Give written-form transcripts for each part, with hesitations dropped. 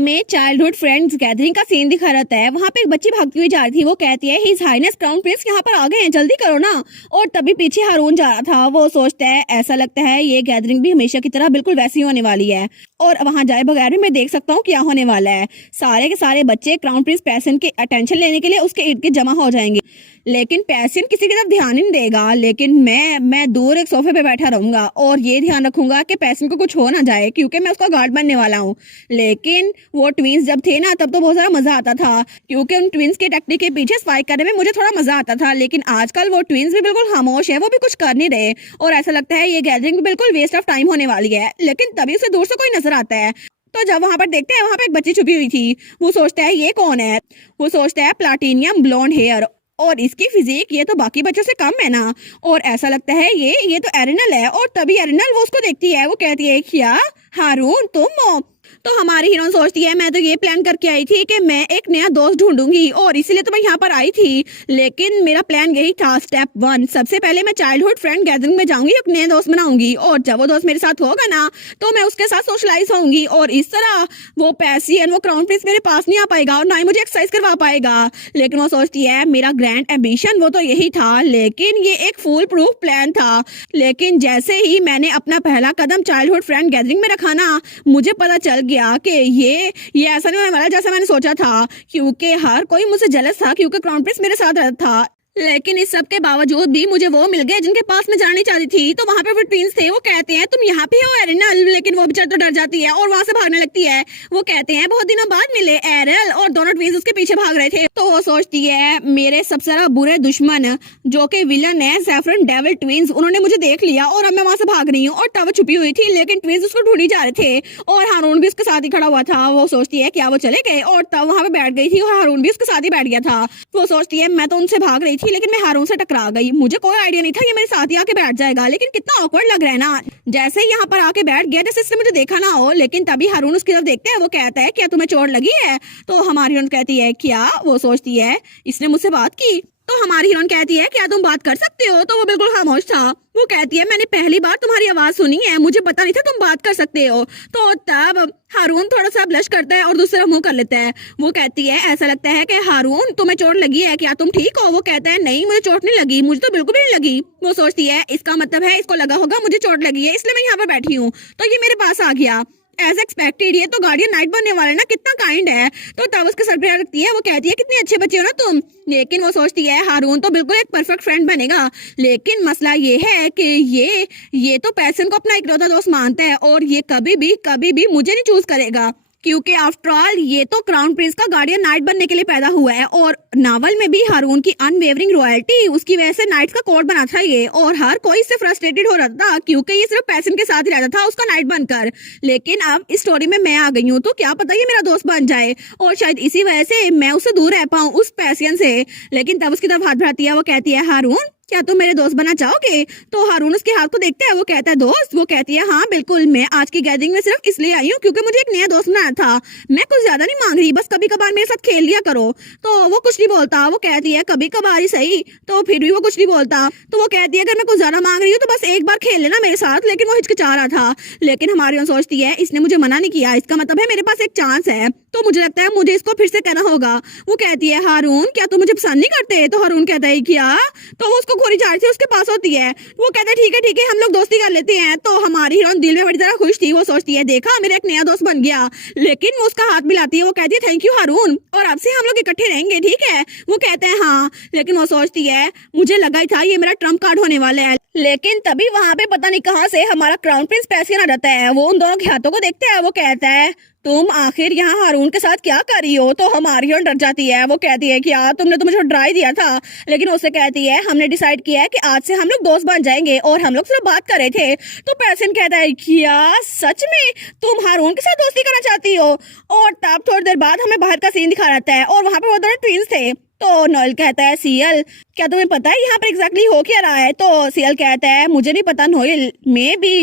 हमें childhood friends gathering का scene दिखा रहता है। वहाँ पे एक बच्ची भागती हुई जा रही थी। वो कहती है हिज हाइनेस क्राउन प्रिंस यहाँ पर आ गए हैं, जल्दी करो ना। और तभी पीछे हारून जा रहा था। वो सोचता है ऐसा लगता है ये गैदरिंग भी हमेशा की तरह बिल्कुल वैसी होने वाली है और वहाँ जाए बगैर भी मैं देख सकता हूँ क्या होने वाला है। सारे के सारे बच्चे क्राउन प्रिंस पैसन के अटेंशन लेने के लिए उसके इर्द गिर्द जमा हो जाएंगे, लेकिन पैसन किसी की तरफ ध्यान ही नहीं देगा। लेकिन मैं दूर एक सोफे पे बैठा रहूंगा और ये ध्यान रखूंगा कि पैसन को कुछ हो ना जाए, क्योंकि मैं उसका गार्ड बनने वाला हूँ। लेकिन वो ट्विंस जब थे ना तब तो बहुत सारा मजा आता था, क्योंकि उन ट्विंस के टेक्निक के पीछे स्पाइक करने में मुझे थोड़ा मजा आता था। लेकिन आजकल वो ट्विंस भी बिल्कुल खामोश है, वो भी कुछ कर नहीं रहे और ऐसा लगता है ये गैदरिंग भी बिल्कुल वेस्ट ऑफ टाइम होने वाली है। लेकिन तभी उसे दूर से कोई नजर आता है, तो जब वहां पर देखते हैं वहां पर एक बच्ची छुपी हुई थी। वो सोचता है ये कौन है। वो सोचता है प्लाटिनियम ब्लॉन्ड हेयर और इसकी फिजिक ये तो बाकी बच्चों से कम है ना, और ऐसा लगता है ये तो एरिनल है। और तभी एरिनल वो उसको देखती है। वो कहती है क्या हारून तुम हो? तो हमारी हीरोइन सोचती है मैं तो ये प्लान करके आई थी कि मैं एक नया दोस्त ढूंढूंगी और इसीलिए तो मैं यहाँ पर आई थी। लेकिन मेरा प्लान यही था, स्टेप 1 सबसे पहले मैं चाइल्डहुड फ्रेंड गैदरिंग में जाऊंगी, एक नया दोस्त बनाऊंगी और जब वो दोस्त मेरे साथ होगा ना तो मैं उसके साथ सोशलाइज होंगी और इस तरह वो पैसियन वो क्राउन प्रिंस मेरे पास नहीं आ पाएगा और ना ही मुझे एक्सरसाइज करवा पाएगा। लेकिन वो सोचती है मेरा ग्रैंड एम्बिशन वो तो यही था, लेकिन ये एक फुल प्रूफ प्लान था। लेकिन जैसे ही मैंने अपना पहला कदम चाइल्डहुड फ्रेंड गैदरिंग में रखा ना, मुझे पता चल गया कि ये ऐसा नहीं होने वाला जैसा मैंने सोचा था, क्योंकि हर कोई मुझसे जेलस था क्योंकि क्राउन प्रिंस मेरे साथ रहता था। लेकिन इस सब के बावजूद भी मुझे वो मिल गए जिनके पास मैं जाना नहीं चाहती थी। तो वहाँ पे वो ट्विंस थे। वो कहते हैं तुम यहाँ पे हो एरिनल, लेकिन वो बेचारी तो डर जाती है और वहाँ से भागने लगती है। वो कहते हैं बहुत दिनों बाद मिले एरिल, और दोनों ट्विंस उसके पीछे भाग रहे थे। तो वो सोचती है मेरे सबसे ज्यादा बुरे दुश्मन जो कि विलन है सैफरन डेविल ट्विंस, उन्होंने मुझे देख लिया और अब मैं वहाँ से भाग रही हूँ। और तब वो छुपी हुई थी, लेकिन ट्विंस उसको ढूंढी जा रहे थे और हारून भी उसके साथ ही खड़ा हुआ था। वो सोचती है क्या वो चले गए, और तब वहाँ पे बैठ गई थी और हारून भी उसके साथ ही बैठ गया था। वो सोचती है मैं तो उनसे भाग रही थी लेकिन मैं हारून से टकरा गई। मुझे कोई आइडिया नहीं था ये मेरे साथ ही आके बैठ जाएगा, लेकिन कितना ऑकवर्ड लग रहा है ना। जैसे ही यहाँ पर आके बैठ गया जैसे इसने मुझे देखा ना हो। लेकिन तभी हारून उसकी तरफ देखते हैं। वो कहता है क्या तुम्हें चोट लगी है? तो हमारी हीरोइन कहती है क्या? वो सोचती है इसने मुझसे बात की। तो हमारी हीरोइन कहती है क्या तुम बात कर सकते हो? तो वो बिल्कुल खामोश था। वो कहती है मैंने पहली बार तुम्हारी आवाज सुनी है, मुझे पता नहीं था तुम बात कर सकते हो। तो तब हारून थोड़ा सा ब्लश करता है और दूसरा मुंह कर लेता है। वो कहती है ऐसा लगता है कि हारून तुम्हें चोट लगी है, क्या तुम ठीक हो? वो कहता है नहीं मुझे चोट नहीं लगी, मुझे तो बिल्कुल भी नहीं लगी। वो सोचती है इसका मतलब है इसको लगा होगा मुझे चोट लगी है, इसलिए मैं यहाँ पर बैठी हूँ, तो ये मेरे पास आ गया। एज एक्सपेक्टेड ये तो गार्डियन नाइट बनने वाला है ना, कितना काइंड है। तो तब उसके सर पे रखती है। वो कहती है कितने अच्छे बच्चे हो ना तुम। लेकिन वो सोचती है हारून तो बिल्कुल एक परफेक्ट फ्रेंड बनेगा, लेकिन मसला ये है कि ये तो पैसन को अपना इकलौता दोस्त मानता है और ये कभी भी मुझे नहीं चूज करेगा, क्योंकि आफ्टर ऑल ये तो क्राउन प्रिंस का गार्डियन नाइट बनने के लिए पैदा हुआ है। और नावल में भी हारून की अनवेवरिंग रॉयल्टी उसकी वजह से नाइट्स का कोड बना था ये, और हर कोई इससे फ्रस्ट्रेटेड हो रहा था क्योंकि ये सिर्फ पैसन के साथ ही रहता था उसका नाइट बनकर। लेकिन अब इस स्टोरी में मैं आ गई हूँ तो क्या पता ये मेरा दोस्त बन जाए, और शायद इसी वजह से मैं उससे दूर रह पाऊँ उस पैसियन से। लेकिन तब उसकी तरफ हाथ बढ़ाती है। वो कहती है हारून क्या तुम मेरे दोस्त बनना चाहोगे? तो हारून उसके हाथ को देखता है। वो कहता है दोस्त? वो कहती है हाँ बिल्कुल, मैं आज की गैदरिंग में सिर्फ इसलिए आई हूँ क्योंकि मुझे एक नया दोस्त बनाना था। मैं कुछ ज्यादा नहीं मांग रही, बस कभी कभार मेरे साथ खेल लिया करो। तो वो कुछ नहीं बोलता। वो कहती है कभी कभार ही सही, तो फिर भी वो कुछ नहीं बोलता। तो वो कहती है अगर मैं कुछ ज्यादा मांग रही हूँ तो बस एक बार खेल लेना मेरे साथ। लेकिन वो हिचकिचा रहा था। लेकिन हमारी सोचती है इसने मुझे मना नहीं किया, इसका मतलब है मेरे पास एक चांस है, तो मुझे लगता है मुझे इसको फिर से कहना होगा। वो कहती है हारून क्या तुम मुझे पसंद नहीं करते? तो हारून कहता है क्या? तो वो उसको गोरी जा रही थी उसके पास होती है। वो कहता है ठीक है हम लोग दोस्ती कर लेते हैं। तो हमारी हीरोइन दिल में बड़ी तरह खुश थी। वो सोचती है देखा मेरा एक नया दोस्त बन गया। लेकिन वो उसका हाथ मिलाती है। वो कहती है थैंक यू हारून, और अब से हम लोग इकट्ठे रहेंगे, ठीक है? वो कहते हैं हाँ। लेकिन वो सोचती है मुझे लगा ही था ये मेरा ट्रम्प कार्ड होने वाला है। लेकिन तभी वहां पे पता नहीं कहाँ से हमारा क्राउन प्रिंस पैसियन आ जाता है। वो उन दोनों के हाथों को देखते हैं। वो कहता है तुम आखिर यहाँ हारून के साथ क्या कर रही हो? तो हमारी हीरोइन डर जाती है। वो कहती है क्या तुमने तो मुझे डरा ही दिया था। लेकिन उससे कहती है हमने डिसाइड किया है कि आज से हम लोग दोस्त बन जाएंगे, और हम लोग सिर्फ बात कर रहे थे। तो पैसियन कहता है क्या सच में तुम हारून के साथ दोस्ती करना चाहती हो? और तब थोड़ी देर बाद हमें बाहर का सीन दिखा रहता है और वहां पे वो दोनों ट्विंस थे। तो नोएल कहता है सीएल क्या तुम्हें पता है यहाँ पर एग्जैक्टली हो क्या रहा है? तो सीएल कहता है मुझे नहीं पता नोएल, मे बी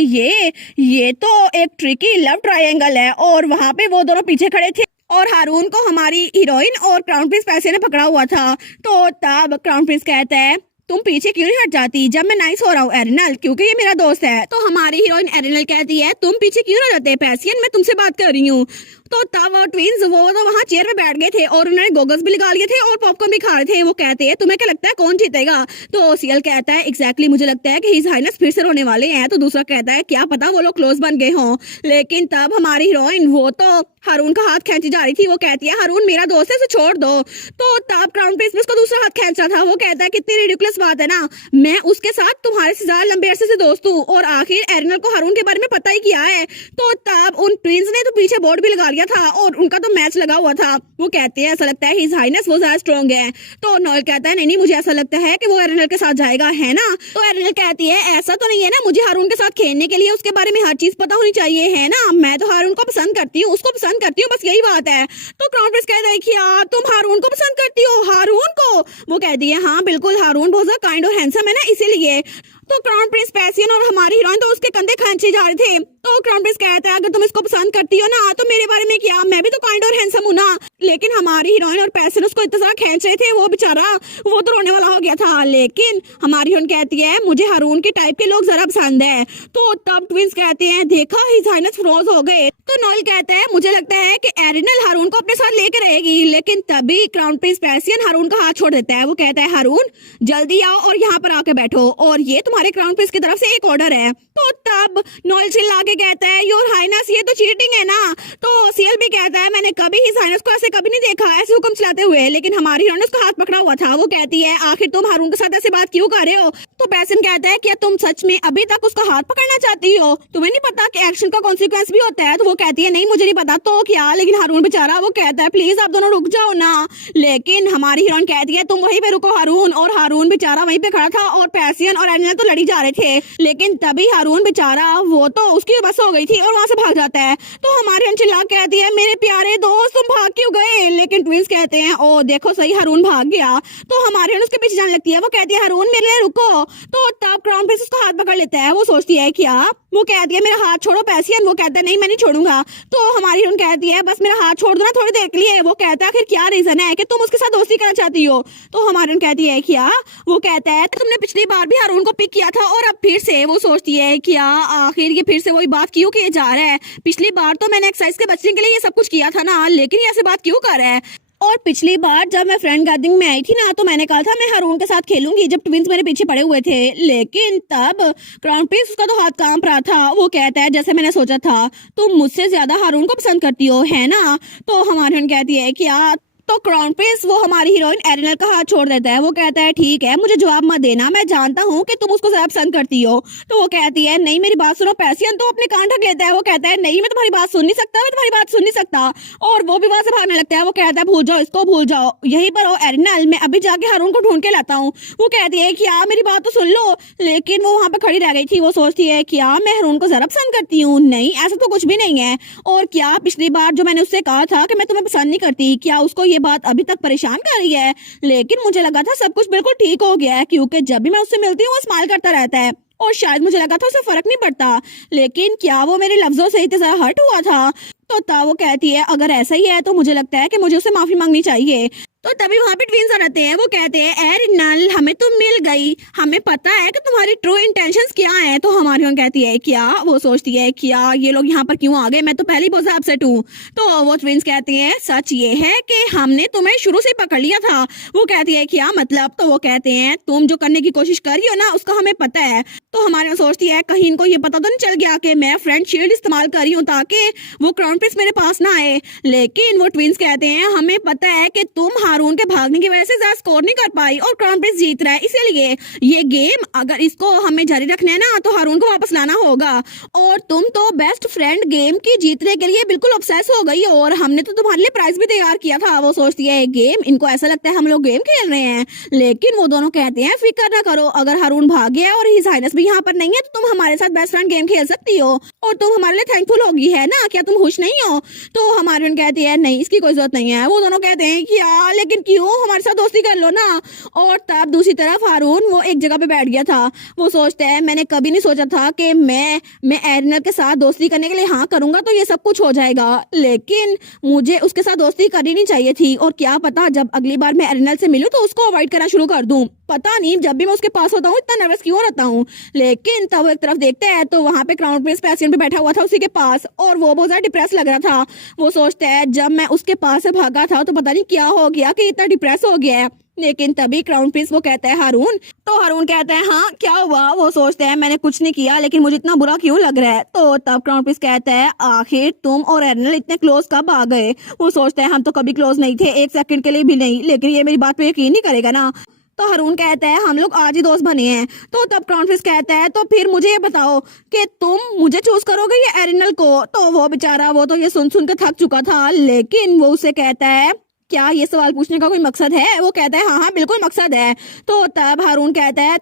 ये तो एक ट्रिकी लव ट्रायंगल है। और वहाँ पे वो दोनों पीछे खड़े थे और हारून को हमारी हीरोइन और क्राउन प्रिंस पैसे ने पकड़ा हुआ था। तो तब क्राउन प्रिंस कहता है तुम पीछे क्यों नहीं हट जाती जब मैं नाइस हो रहा हूँ एरिनल, क्योंकि ये मेरा दोस्त है। तो हमारी हीरोइन एरिनल कहती है तुम पीछे क्यों नहीं रहते पैसियन, मैं तुमसे बात कर रही हूँ। तो तब वो ट्विंस वो तो वहाँ चेयर पे बैठ गए थे और उन्होंने गोगल्स भी लगा लिए थे और पॉपकॉर्न भी खा रहे थे। वो कहते हैं तुम्हें क्या लगता है कौन जीतेगा? तो सीएल कहता है एग्जैक्टली मुझे लगता है कि हिज हाइनेस फिर से रोने वाले हैं। तो दूसरा कहता है क्या पता वो लोग क्लोज बन गए हों। लेकिन तब हमारी हीरोइन वो तो हारून का हाथ खींची जा रही थी। वो कहती है हारून मेरा दोस्त है, उसे छोड़ दो। तो तब क्राउन प्रिंस उसका दूसरा हाथ खींच रहा था। वो कहता है कितनी रिडिकुलस बात है ना, मैं उसके साथ तुम्हारे से ज्यादा लंबे अरसे से दोस्त हूँ और आखिर एरिनल को हारून के बारे में पता ही किया है। तो तब उन प्रिंस ने तो पीछे बोर्ड भी लगा लिया था और उनका तो मैच लगा हुआ था। वो कहते हैं ऐसा लगता है हिज हाइनेस वो ज्यादा स्ट्रॉन्ग है। तो नॉयल कहता है नहीं नहीं मुझे ऐसा लगता है कि वो एरिनल के साथ जाएगा, है ना? तो एरिनल कहती है ऐसा तो नहीं है ना, मुझे हारून के साथ खेलने के लिए उसके बारे में हर चीज पता होनी चाहिए, है ना? मैं तो हारून को पसंद करती हूँ, उसको पसंद करती हूँ, बस यही बात है। तो क्राउन प्रिंस कहता है कि यार तुम हारून को पसंद करती हो? हारून को? वो कहती है हाँ बिल्कुल, हारून बहुत ज्यादा काइंड और हैंडसम है ना, इसीलिए। तो क्राउन प्रिंस पैसियन और हमारी हीरोइन तो उसके कंधे खींचे जा रहे थे। तो क्राउन प्रिंस कहता है अगर तुम इसको पसंद करती हो ना तो मेरे बारे में क्या, मैं भी तो काइंड और हैंडसम हूं ना। लेकिन हमारी हीरोइन और पैसियन उसको इतना सारा खींच रहे थे, वो बेचारा वो तो रोने वाला हो गया था। लेकिन हमारी हीरोइन कहती है मुझे हारून के टाइप के लोग जरा पसंद है। तो तब ट्विंस कहते हैं देखा हिज हाइनेस फ्रोज हो गए। तो नॉयल कहता है मुझे लगता है कि एरिनल हारून को अपने साथ लेकर रहेगी। लेकिन तभी क्राउन प्रिंस पैसियन हारून का हाथ छोड़ देता है। वो कहता है हारून जल्दी आओ और यहाँ पर आके बैठो और ये तुम्हारे क्राउन प्रिंस की तरफ से एक ऑर्डर है। तो तब नॉयल चिल्ला के कहता है योर हाइनेस ये तो चीटिंग है ना। तो सीएल भी कहता है मैंने कभी हिज हाइनेस को ऐसे कभी नहीं देखा ऐसे हुक्म चलाते हुए। लेकिन हमारी हीरोइन उसका हाथ पकड़ा हुआ था। वो कहती है आखिर तुम हारून के साथ ऐसे बात क्यों कर रहे हो? तो पैसियन कहता है क्या तुम सच में अभी तक उसका हाथ पकड़ना चाहती हो? तुम्हें नहीं पता कि एक्शन का कॉन्सिक्वेंस भी होता है? तो वो कहती है नहीं मुझे नहीं पता। तो क्या? लेकिन हारून बेचारा वो कहता है प्लीज आप दोनों रुक जाओ ना। लेकिन हमारी हीरोइन कहती है तुम वहीं पे रुको हारून। और हारून बेचारा वहीं पे खड़ा था और पैसियन और एरिनल तो लड़ी जा रहे थे। लेकिन तभी हारून बेचारा वो तो उसकी बस हो गई थी और वहां से भाग जाता है। तो हमारी हीरोइन चिल्ला कहती है मेरे प्यारे दोस्त तुम भाग क्यों गए? लेकिन ट्विंस कहते हैं ओ देखो सही हारून भाग गया। तो हमारी हीरोइन उसके पीछे जाने लगती है। वो कहती है हारून मेरे लिए रुको। तो तब क्राउन प्रिंस उसका हाथ पकड़ लेता है। वो सोचती है क्या? वो कहती है मेरा हाथ छोड़ो पैसियन। वो कहता है नहीं मैं नहीं छोड़ूंगा। तो हमारी हीरोइन कहती है बस मेरा हाथ छोड़ दो ना थोड़ी देर के लिए। वो कहता है आखिर क्या रीजन है कि तुम उसके साथ दोस्ती करना चाहती हो? तो हमारी हीरोइन कहती है क्या? वो कहता है तुमने पिछली बार भी हारून को पिक किया था और अब फिर से। वो सोचती है क्या आखिर ये फिर से वही बात क्यों किए जा रहा है? पिछली बार तो मैंने एक्सरसाइज के बचने के लिए ये सब कुछ किया था ना, लेकिन ये ऐसे बात क्यों कर रहा है? और पिछली बार जब मैं फ्रेंड गैदरिंग में आई थी ना तो मैंने कहा था मैं हारून के साथ खेलूंगी जब ट्विंस मेरे पीछे पड़े हुए थे। लेकिन तब क्राउन प्रिंस उसका तो हाथ कांप रहा था। वो कहता है जैसे मैंने सोचा था तुम मुझसे ज्यादा हारून को पसंद करती हो, है ना? तो हमारी हीरोइन कहती है क्या? तो क्राउन प्रिंस वो हमारी हीरोइन एरिनल का हाथ छोड़ देता है। वो कहता है ठीक है मुझे जवाब मत देना, मैं जानता हूँ कि तुम उसको ज्यादा पसंद करती हो। तो वो कहती है नहीं मेरी बात सुनो। पैसियन तो अपने कान ढक लेता है। वो कहता है नहीं मैं तुम्हारी बात सुन नहीं सकता, मैं तुम्हारी बात सुन नहीं सकता। और वो भी वहां से भागने लगता है। वो कहता है भूल जाओ इसको, भूल जाओ, यहीं पर हो एरिनल, मैं अभी जाके हारून को ढूंढ के लाता हूँ। वो कहती है क्या मेरी बात तो सुन लो। लेकिन वो वहां पर खड़ी रह गई थी। वो सोचती है क्या मैं हारून को ज्यादा पसंद करती हूँ? नहीं ऐसा तो कुछ भी नहीं है। और क्या पिछली बार जो मैंने उससे कहा था कि मैं तुम्हें पसंद नहीं करती, क्या उसको ये बात अभी तक परेशान कर रही है? लेकिन मुझे लगा था सब कुछ बिल्कुल ठीक हो गया है क्योंकि जब भी मैं उससे मिलती हूँ वो स्माइल करता रहता है और शायद मुझे लगा था उसे फर्क नहीं पड़ता। लेकिन क्या वो मेरे लफ्जों से इतना सारा हर्ट हुआ था? तो वो कहती है अगर ऐसा ही है तो मुझे लगता है कि मुझे उसे माफी मांगनी चाहिए। तो तभी वहां पे ट्विंस आ जाते हैं। वो कहते हैं एरिनल हमें तुम मिल गई, हमें पता है कि तुम्हारी ट्रू इंटेंशंस क्या हैं। तो हमारी हीरोइन कहती है क्या? वो सोचती है क्या ये लोग यहाँ पर क्यों आ गए, मैं तो पहले ही बहुत अपसेट हूँ। तो वो ट्विंस कहती हैं सच ये है कि हमने तुम्हें शुरू से पकड़ लिया था। वो कहती है क्या मतलब? तो वो कहते हैं तुम जो करने की कोशिश कर रही हो ना उसका हमें पता है। तो हमारी सोचती है कहीं इनको ये पता तो नहीं चल गया कि मैं फ्रेंड शील्ड इस्तेमाल कर रही हूँ ताकि वो क्राउन प्रिंस मेरे पास ना आए। लेकिन वो ट्विंस कहते हैं हमें पता है कि तुम हारून के भागने की वजह से ज्यादा स्कोर नहीं कर पाई और क्राउन प्रिंस जीत रहा है, इसीलिए ये गेम अगर इसको हमें जारी रखना है ना तो हारून को वापस लाना होगा। और तुम तो बेस्ट फ्रेंड गेम की जीतने के लिए बिल्कुल ऑब्सेस हो गई और हमने तो तुम्हारे लिए प्राइज भी तैयार किया था। वो सोचती है गेम, इनको ऐसा लगता है हम लोग गेम खेल रहे हैं। लेकिन वो दोनों कहते हैं फिक्र ना करो, अगर हारून भाग गया और हिज हाइनेस भी यहाँ पर नहीं है तो तुम हमारे साथ बेस्ट फ्रेंड गेम खेल सकती हो और तुम हमारे लिए थैंकफुल होगी, है ना? क्या तुम खुश नहीं हो? तो हमारी कहती है नहीं इसकी कोई जरूरत नहीं है। वो दोनों कहते हैं कि यार लेकिन लेकिन क्यों, हमारे साथ दोस्ती कर लो ना। और तब दूसरी तरफ हारून वो एक जगह पे बैठ गया था। वो सोचता है मैंने कभी नहीं सोचा था कि मैं एरिनल के साथ दोस्ती करने के लिए हाँ करूंगा तो ये सब कुछ हो जाएगा, लेकिन मुझे उसके साथ दोस्ती करनी नहीं चाहिए थी। और क्या पता जब अगली बार मैं एरिनल से मिलूं तो उसको अवॉइड करना शुरू कर दूं। पता नहीं जब भी मैं उसके पास होता हूँ इतना नर्वस क्यों रहता हूँ। लेकिन तब वो एक तरफ देखते हैं तो वहां पे क्राउन प्रिंस पैसियन पे बैठा हुआ था उसी के पास, और वो बहुत ज्यादा डिप्रेस लग रहा था। वो सोचता है जब मैं उसके पास से भागा था तो पता नहीं क्या हो गया कि इतना डिप्रेस हो गया है। लेकिन तभी क्राउन प्रिंस वो कहता है हारून, तो हारून कहता है हाँ क्या हुआ। वो सोचते हैं मैंने कुछ नहीं किया लेकिन मुझे इतना बुरा क्यों लग रहा है। तो तब क्राउन प्रिंस कहता है आखिर तुम और एरिनल इतने क्लोज कब आ गए। वो सोचते हैं हम तो कभी क्लोज नहीं थे, एक सेकंड के लिए भी नहीं, लेकिन ये मेरी बात पे यकीन नहीं करेगा ना। तो हारून कहता है हम लोग आज ही दोस्त बने हैं। तो तब क्राउन प्रिंस कहता है तो फिर मुझे ये बताओ कि तुम मुझे चूज करोगे या एरिनल को। तो वो बेचारा वो तो ये सुन सुन के थक चुका था, लेकिन वो उसे कहता है क्या ये सवाल पूछने का कोई मकसद है। वो कहता है हाँ हाँ बिल्कुल मकसद है। तो तब हारून कहता है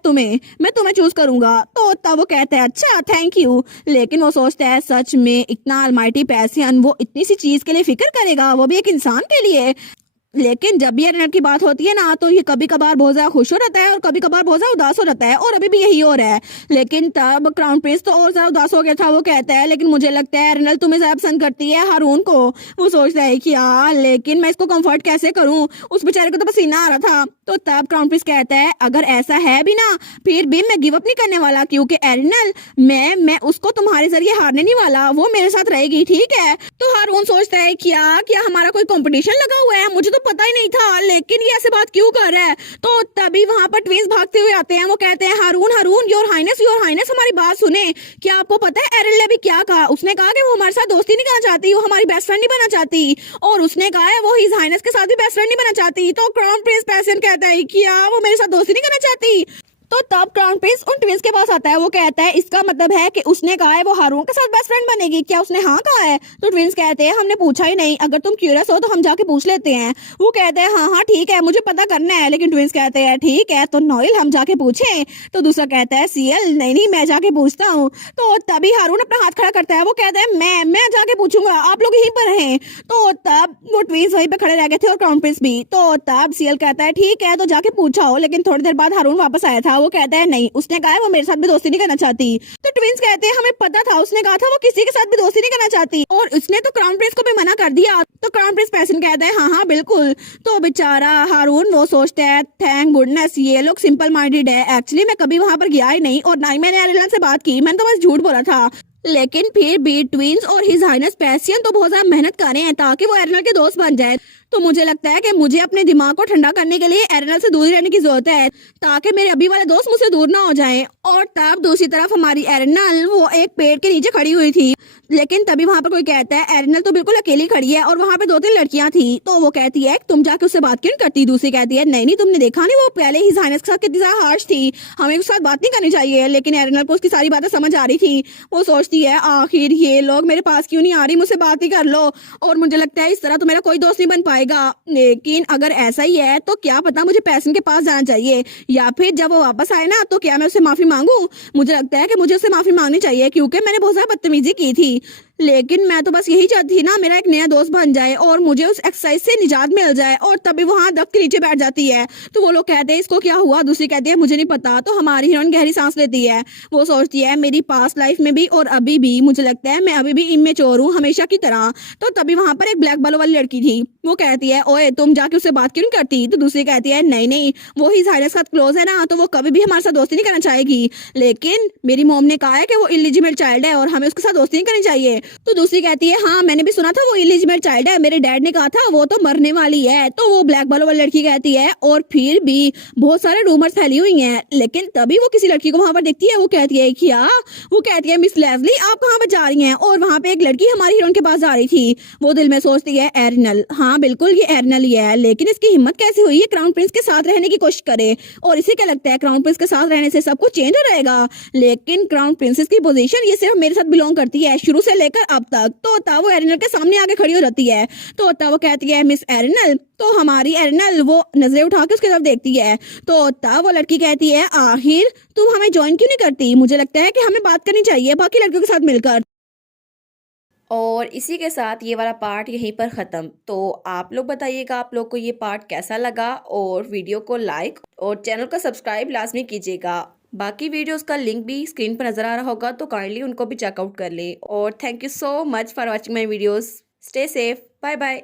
मैं तुम्हें चूज करूंगा। तो तब वो कहता है अच्छा थैंक यू। लेकिन वो सोचता है सच में इतना अलमाइटी पैसियन वो इतनी सी चीज के लिए फिक्र करेगा, वो भी एक इंसान के लिए। लेकिन जब भी एरिनल की बात होती है ना तो ये कभी कभार बहुत ज्यादा खुश हो रहता है और कभी कभार बहुत ज्यादा उदास हो रहता है, और अभी भी यही हो रहा है। लेकिन तब क्राउन प्रिंस तो और ज्यादा उदास हो गया था। वो कहता है लेकिन मुझे लगता है एरिनल तुम्हें ज्यादा पसंद करती है हारून को। वो सोचता है कि यार लेकिन मैं इसको कंफर्ट कैसे करूं, उस बेचारे को तो पसीना आ रहा था। तो तब क्राउन प्रिंस कहता है अगर ऐसा है भी ना फिर भी मैं गिव अप नहीं करने वाला, क्योंकि एरिनल मैं उसको तुम्हारे जरिए हारने नहीं वाला, वो मेरे साथ रहेगी ठीक है। तो हारून सोचता है क्या हमारा कोई कंपटीशन लगा हुआ है, मुझे तो पता ही नहीं था, लेकिन ये ऐसे बात क्यों कर रहा है। तो तभी वहां पर ट्विंस भागते हुए आते हैं। वो कहते हैं हारून हारून योर हाइनेस हमारी बात सुने। क्या आपको पता है एरिनल ने भी क्या कहा, उसने कहा कि वो हमारे साथ दोस्ती नहीं करना चाहती, वो हमारी बेस्ट फ्रेंड नहीं बनना चाहती, और उसने कहा है वो हिज हाइनेस के साथ भी बेस्ट फ्रेंड नहीं बनना चाहती। तो क्राउन प्रिंस पैसियन कहता है क्या वो मेरे साथ दोस्ती नहीं करना चाहती। तो तब क्राउन प्रिंस उन ट्विंस के पास आता है। वो कहता है इसका मतलब है कि उसने कहा है वो हारून के साथ बेस्ट फ्रेंड बनेगी, क्या उसने हाँ कहा है। तो ट्विंस कहते हैं हमने पूछा ही नहीं, अगर तुम क्यूरियस हो तो हम जाके पूछ लेते हैं। वो कहते हैं हाँ हाँ ठीक है मुझे पता करना है। लेकिन ट्विंस कहते हैं ठीक है तो नोएल हम जाके पूछें। तो दूसरा कहता है सीएल नहीं नहीं मैं जाके पूछता हूँ। तो तभी हारून अपना हाथ खड़ा करता है। वो कहता है मैं जाके पूछूंगा, आप लोग यहीं पर हैं। तो तब वो ट्विंस वहीं पे खड़े रह गए थे और क्राउन प्रिंस भी। तो तब सीएल कहता है ठीक है तो जाके पूछाओ। लेकिन थोड़ी देर बाद हारून वापस आया था। वो कहता है नहीं उसने कहा है वो मेरे साथ भी दोस्ती नहीं करना चाहती। तो ट्विंस कहते हैं हमें पता था, उसने कहा था वो किसी के साथ भी दोस्ती नहीं करना चाहती, और उसने तो क्राउन प्रिंस को भी मना कर दिया। तो क्राउन प्रिंस पैसियन कहता है हाँ हाँ बिल्कुल। तो बेचारा हारून वो सोचता है थैंक गुडनेस ये लोग सिंपल माइंडेड है। एक्चुअली मैं कभी वहां पर गया ही नहीं और ना ही मैंने एरिनल से बात की, मैंने तो बस झूठ बोला था। लेकिन फिर भी ट्विंस और हिज हाइनेस पैसियन तो बहुत ज्यादा मेहनत कर रहे हैं ताकि वो एरिनल के दोस्त बन जाए। तो मुझे लगता है कि मुझे अपने दिमाग को ठंडा करने के लिए एरिनल से दूर रहने की जरूरत है ताकि मेरे अभी वाले दोस्त मुझसे दूर ना हो जाएं। और तब दूसरी तरफ हमारी एरिनल वो एक पेड़ के नीचे खड़ी हुई थी। लेकिन तभी वहां पर कोई कहता है एरिनल तो बिल्कुल अकेली खड़ी है और वहां पे 2-3 लड़कियां थी। तो वो कहती है तुम जाके उससे बात क्यों नहीं करती। दूसरी कहती है नहीं तुमने देखा नहीं वो पहले ही हाइनेस के साथ कितनी ज्यादा हार्श थी, हमें उसके साथ बात नहीं करनी चाहिए। लेकिन एरिनल को उसकी सारी बातें समझ आ रही थी। वो सोचती है आखिर ये लोग मेरे पास क्यों नहीं आ रही, मुझसे बात ही कर लो। और मुझे लगता है इस तरह तो मेरा कोई दोस्त नहीं बन पाएगा। लेकिन अगर ऐसा ही है तो क्या पता मुझे पैसन के पास जाना चाहिए, या फिर जब वो वापस आए ना तो क्या मैं उससे माफी मांगू। मुझे लगता है कि मुझे उससे माफी मांगनी चाहिए क्योंकि मैंने बहुत ज्यादा बदतमीजी की थी। लेकिन मैं तो बस यही चाहती थी ना मेरा एक नया दोस्त बन जाए और मुझे उस एक्सरसाइज से निजात मिल जाए। और तभी वहां दब के नीचे बैठ जाती है। तो वो लोग कहते हैं इसको क्या हुआ। दूसरी कहती है मुझे नहीं पता। तो हमारी हीरोइन गहरी सांस लेती है। वो सोचती है मेरी पास्ट लाइफ में भी और अभी भी मुझे लगता है मैं अभी भी इमेच्योर हूँ हमेशा की तरह। तो तभी वहां पर एक ब्लैक बालों वाली लड़की थी। वो कहती है ओए तुम जाके उससे बात क्यों नहीं करती। तो दूसरी कहती है नहीं नहीं वो ही हाइनेस के साथ क्लोज है ना तो वो कभी भी हमारे साथ दोस्ती नहीं करना चाहेगी। लेकिन मेरी मॉम ने कहा है कि वो इलिजिबल चाइल्ड है और हमें उसके साथ दोस्ती नहीं करनी चाहिए। तो दूसरी कहती है हाँ मैंने भी सुना था वो इलिजिबल चाइल्ड है, मेरे डैड ने कहा था वो तो मरने वाली है। तो वो ब्लैक बालों वाली लड़की कहती है और फिर भी बहुत सारे रूमर्स फैली हुई हैं। लेकिन तभी वो किसी लड़की को वहां पर देखती है। वो कहती है क्या, वो कहती है मिस लेस्ली आप कहाँ पर जा रही हैं। और वहां पे एक लड़की हमारी हीरोइन के पास जा रही थी। वो दिल में सोचती है एरिनल, हाँ बिल्कुल ये एरिनल ही है, लेकिन इसकी हिम्मत कैसे हुई है क्राउन प्रिंस के साथ रहने की कोशिश करे। और इसे क्या लगता है क्राउन प्रिंस के साथ रहने से सब कुछ चेंज हो जाएगा। लेकिन क्राउन प्रिंसेस की पोजीशन ये सिर्फ मेरे साथ बिलोंग करती है शुरू से लेकर अब तक। तो तब वो एरिनल के सामने आके खड़ी हो जाती है। तो तब वो कहती है मिस एरिनल। तो हमारी एरिनल वो नजरें उठा के उसकी तरफ देखती है। तो तब वो लड़की कहती है आखिर तुम हमें ज्वाइन क्यों नहीं करती। मुझे लगता है कि हमें बात करनी चाहिए बाकी लड़कियों के साथ मिलकर। और इसी के साथ ये वाला पार्ट यहीं पर ख़त्म। तो आप लोग बताइएगा आप लोग को ये पार्ट कैसा लगा, और वीडियो को लाइक और चैनल को सब्सक्राइब लाजमी कीजिएगा। बाकी वीडियोस का लिंक भी स्क्रीन पर नज़र आ रहा होगा, तो काइंडली उनको भी चेकआउट कर लें। और thank you so much for watching my videos. Stay safe, bye bye.